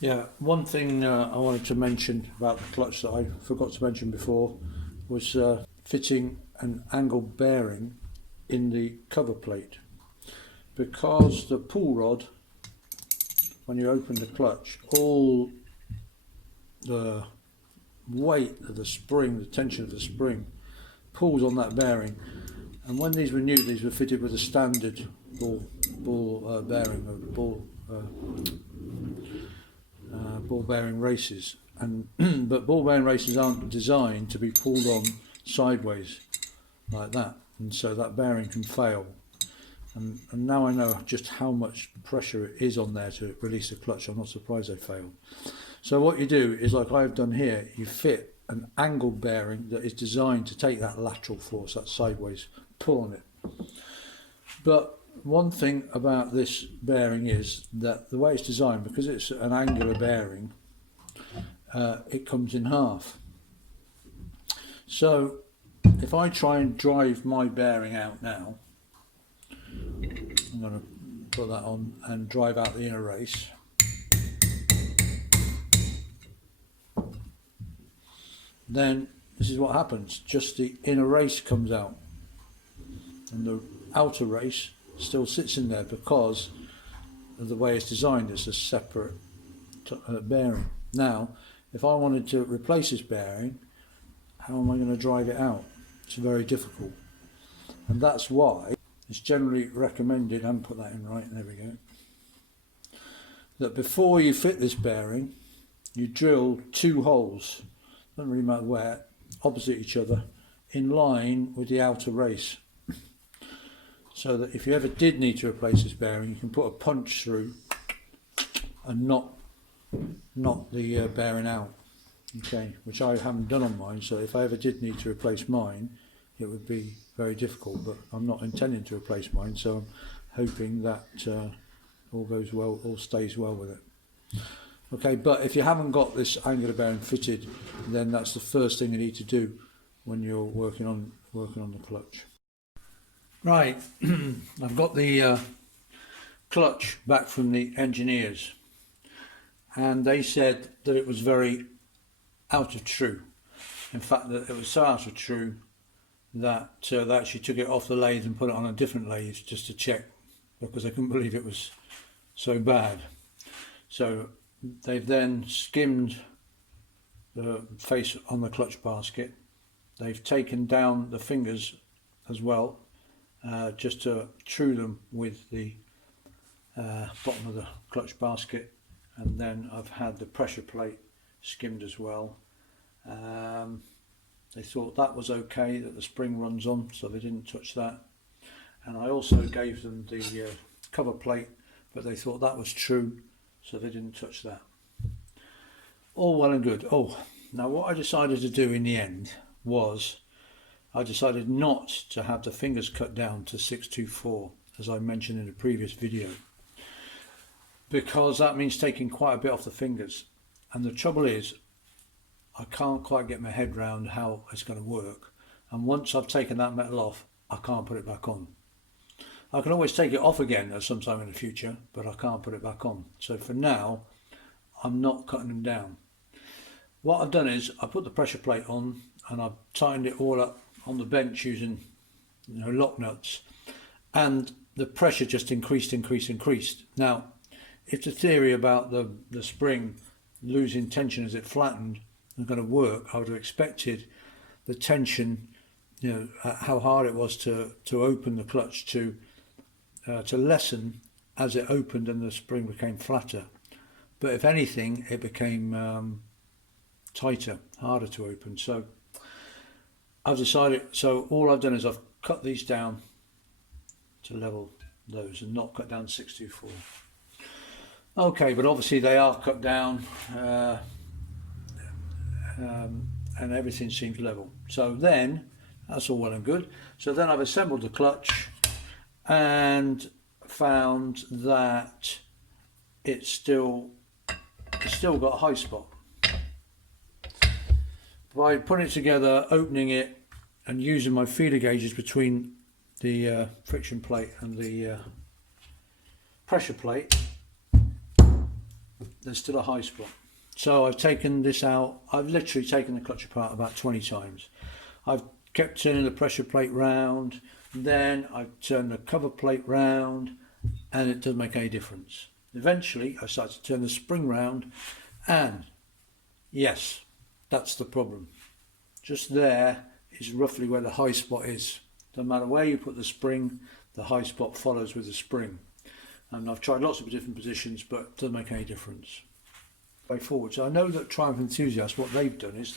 Yeah, one thing I wanted to mention about the clutch that I forgot to mention before was fitting an angle bearing in the cover plate, because the pull rod, when you open the clutch, all the weight of the spring, the tension of the spring, pulls on that bearing. And when these were new, these were fitted with a standard ball bearing, or ball bearing races, and but ball bearing races aren't designed to be pulled on sideways like that, and so that bearing can fail. And now I know just how much pressure it is on there to release the clutch. I'm not surprised they failed. So what you do is, like I've done here, you fit an angle bearing that is designed to take that lateral force, that sideways pull on it. But one thing about this bearing is that the way it's designed, because it's an angular bearing, it comes in half. So if I try and drive my bearing out now, I'm going to put that on and drive out the inner race. Then this is what happens, just the inner race comes out and the outer race still sits in there because of the way it's designed. It's a separate bearing. Now if I wanted to replace this bearing, how am I going to drive it out? It's very difficult, and that's why it's generally recommended, and put that in right, there we go, that before you fit this bearing you drill 2 holes, doesn't really matter where, opposite each other, in line with the outer race, so that if you ever did need to replace this bearing, you can put a punch through and knock the bearing out. Okay, which I haven't done on mine, so if I ever did need to replace mine, it would be very difficult, but I'm not intending to replace mine, so I'm hoping that all goes well, all stays well with it. Okay, but if you haven't got this angular bearing fitted, then that's the first thing you need to do when you're working on the clutch. Right, I've got the clutch back from the engineers, and they said that it was very out of true. In fact, that it was so out of true that they actually took it off the lathe and put it on a different lathe just to check, because they couldn't believe it was so bad. So they've then skimmed the face on the clutch basket. They've taken down the fingers as well, just to true them with the bottom of the clutch basket, and then I've had the pressure plate skimmed as well. They thought that was okay, that the spring runs on, so they didn't touch that. And I also gave them the cover plate, but they thought that was true, so they didn't touch that. All well and good. Oh, now what I decided to do in the end was I decided not to have the fingers cut down to 624, as I mentioned in a previous video, because that means taking quite a bit off the fingers. And the trouble is, I can't quite get my head around how it's going to work, and once I've taken that metal off, I can't put it back on. I can always take it off again at some time in the future, but I can't put it back on. So for now, I'm not cutting them down. What I've done is I put the pressure plate on and I've tightened it all up on the bench using, lock nuts, and the pressure just increased. Now, if the theory about the spring losing tension as it flattened was going to work, I would have expected the tension, how hard it was to open the clutch to lessen as it opened and the spring became flatter. But if anything, it became tighter, harder to open. So I've decided, so all I've done is I've cut these down to level those and not cut down 624. Okay, but obviously they are cut down, and everything seems level. So then, that's all well and good. So then I've assembled the clutch and found that it's still got a high spot. By putting it together, opening it and using my feeler gauges between the friction plate and the pressure plate, there's still a high spot. So I've taken this out. I've literally taken the clutch apart about 20 times. I've kept turning the pressure plate round, then I've turned the cover plate round, and it doesn't make any difference. Eventually I started to turn the spring round, and yes, that's the problem. Just there is roughly where the high spot is. Doesn't matter where you put the spring, the high spot follows with the spring. And I've tried lots of different positions, but it doesn't make any difference. Way forward. So I know that Triumph enthusiasts, what they've done is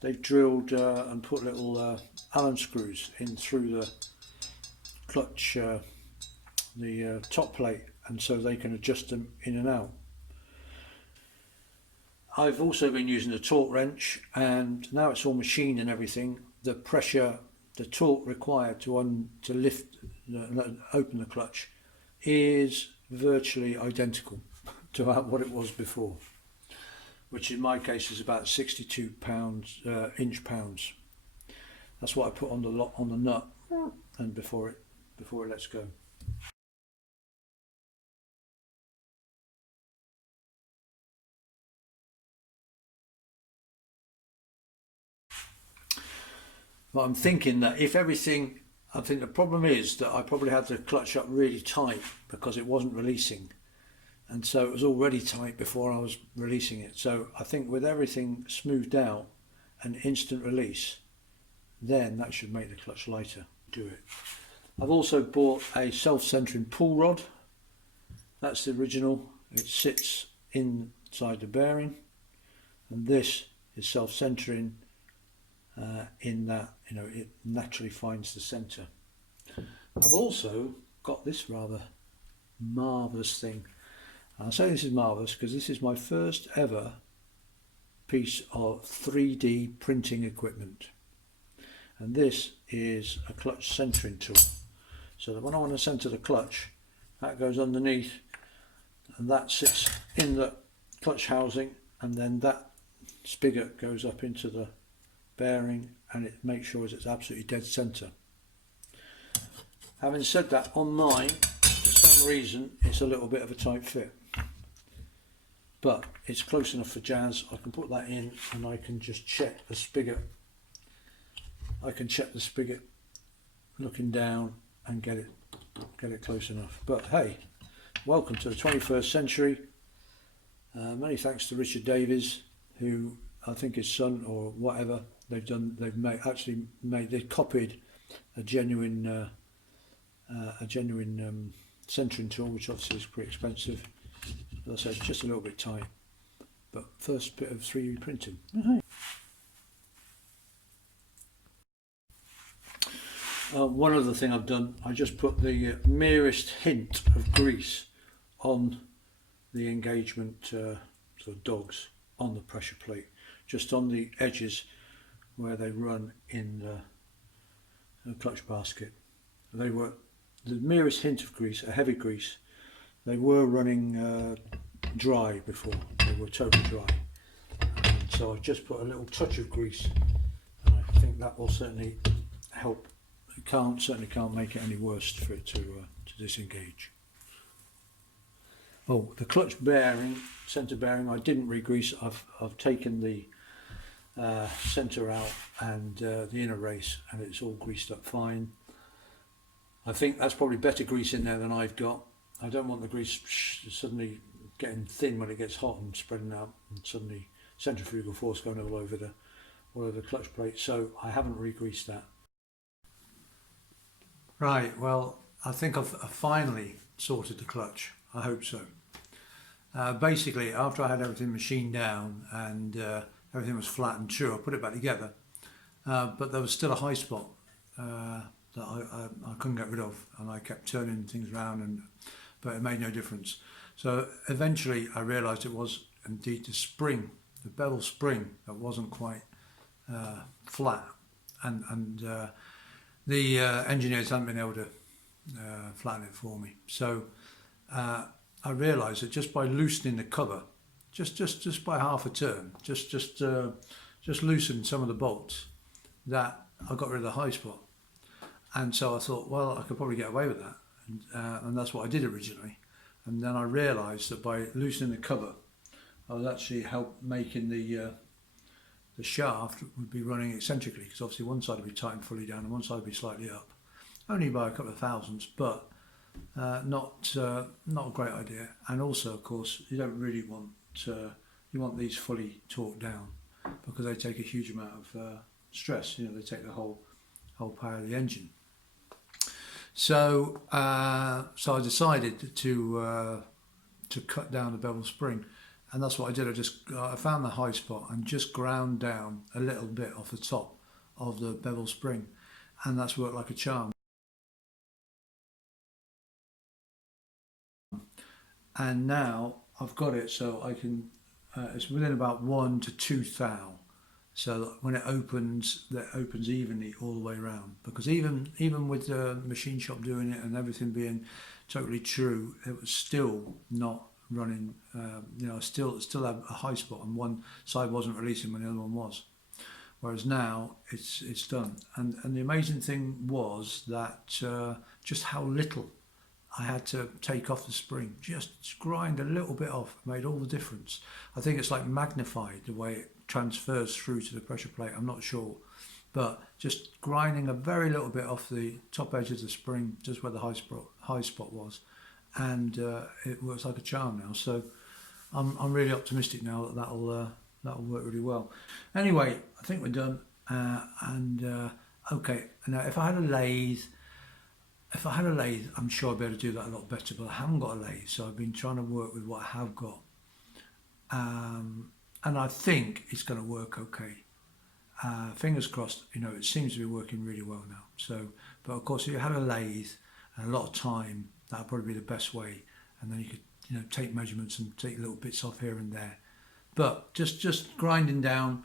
they've drilled and put little Allen screws in through the clutch, the top plate, and so they can adjust them in and out. I've also been using a torque wrench, and now it's all machined and everything. The pressure, the torque required to lift, open the clutch is virtually identical to what it was before, which in my case is about 62 inch-pounds. That's what I put on the nut, and before it lets go. But I'm thinking that I think the problem is that I probably had the clutch up really tight because it wasn't releasing. And so it was already tight before I was releasing it. So I think with everything smoothed out and instant release, then that should make the clutch lighter. Do it. I've also bought a self-centering pull rod. That's the original. It sits inside the bearing, and this is self-centering in that, you know, it naturally finds the center. I've also got this rather marvellous thing. And I say this is marvellous because this is my first ever piece of 3D printing equipment. And this is a clutch centering tool. So that when I want to center the clutch, that goes underneath and that sits in the clutch housing, and then that spigot goes up into the bearing, and it makes sure it's absolutely dead center. Having said that, on mine, for some reason, it's a little bit of a tight fit. But it's close enough for jazz. I can put that in and I can just check the spigot. I can check the spigot looking down and get it close enough. But hey, welcome to the 21st century. Many thanks to Richard Davies, who I think his son or whatever, they've copied a genuine centering tool, which obviously is pretty expensive. As I said, it's just a little bit tight, but first bit of 3D printing. One other thing I've done, I just put the merest hint of grease on the engagement sort of dogs on the pressure plate, just on the edges where they run in the clutch basket. They were the merest hint of grease, a heavy grease. They were running dry before, they were totally dry. And so I've just put a little touch of grease, and I think that will certainly help. It certainly can't make it any worse for it to disengage. Oh, the clutch bearing, centre bearing, I didn't re-grease. I've taken the centre out and the inner race, and it's all greased up fine. I think that's probably better grease in there than I've got. I don't want the grease suddenly getting thin when it gets hot and spreading out, and suddenly centrifugal force going all over the clutch plate. So I haven't re-greased that. Right, well, I think I've finally sorted the clutch. I hope so. Basically, after I had everything machined down and everything was flat and true, I put it back together. But there was still a high spot that I couldn't get rid of, and I kept turning things around, but it made no difference. So eventually I realised it was indeed the spring, the bevel spring, that wasn't quite flat, and the engineers hadn't been able to flatten it for me. So I realised that just by loosening the cover, just by half a turn, just loosened some of the bolts, that I got rid of the high spot. And so I thought, well, I could probably get away with that, and that's what I did originally. And then I realised that by loosening the cover, I was actually help making the shaft would be running eccentrically, because obviously one side would be tightened fully down and one side would be slightly up, only by a couple of thousandths, but not a great idea. And also, of course, you don't really want you want these fully torqued down, because they take a huge amount of stress. You know, they take the whole power of the engine. So so I decided to cut down the bevel spring, and that's what I did. I found the high spot and just ground down a little bit off the top of the bevel spring, and that's worked like a charm. And now I've got it so I can, it's within about 1 to 2 thou, so that when it opens, that opens evenly all the way around. Because even with the machine shop doing it and everything being totally true, it was still not running. You know, still had a high spot, and one side wasn't releasing when the other one was. Whereas now it's done. And the amazing thing was that just how little I had to take off the spring. Just grind a little bit off made all the difference. I think it's like magnified the way it transfers through to the pressure plate. I'm not sure, but just grinding a very little bit off the top edge of the spring, just where the high spot was, and it works like a charm now. So I'm really optimistic now that that'll work really well. Anyway, I think we're done. Okay, now if I had a lathe. I'm sure I'd be able to do that a lot better, but I haven't got a lathe, so I've been trying to work with what I have got. And I think it's going to work okay. Fingers crossed, you know, it seems to be working really well now. So, but of course, if you had a lathe and a lot of time, that would probably be the best way. And then you could, you know, take measurements and take little bits off here and there. But just grinding down,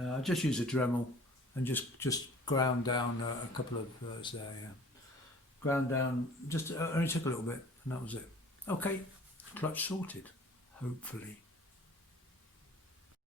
I just use a Dremel and just ground down a couple of there, yeah. Ground down, just only took a little bit, and that was it. Okay, clutch sorted, hopefully.